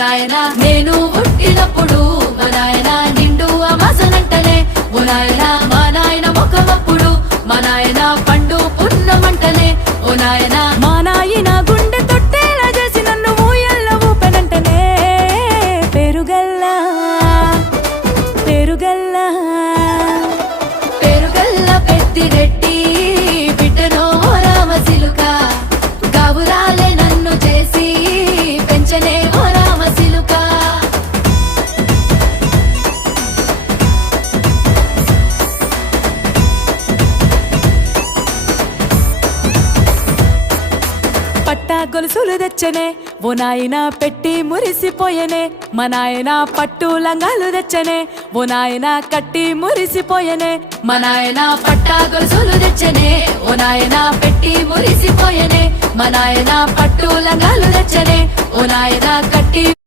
నాయనా నేను పుట్టినప్పుడు మా నాయన నిండు అమాసనంటనే ఓ నాయనా మా నాయన ముఖమప్పుడు మా నాయన పండు పున్నమంటనే ఓ నాయనా మా నాయన గుండె తొట్టేలా చేసి నన్ను ఊయల్ల ఊపెనంటనే పెరుగల్లా పెరుగల్లా పెరుగల్ల పెద్దిరెడ్డి బిడ్డనో రామసిలుక గావురాలే నన్ను చేసి పెంచనే ఓ రామసిలుక పట్టా గొలుసులు తెచ్చనే ఓ నాయన పెట్టి మురిసిపోయనే మా నాయన పట్టు లంగాలు తెచ్చనే ఓ నాయన కట్టి మురిసిపోయనే మా నాయన పట్టా గొలుసులు తెచ్చనే ఓ నాయన పెట్టి మురిసిపోయనే మా నాయన పట్టు లంగాలు తెచ్చనే ఓ నాయన కట్టి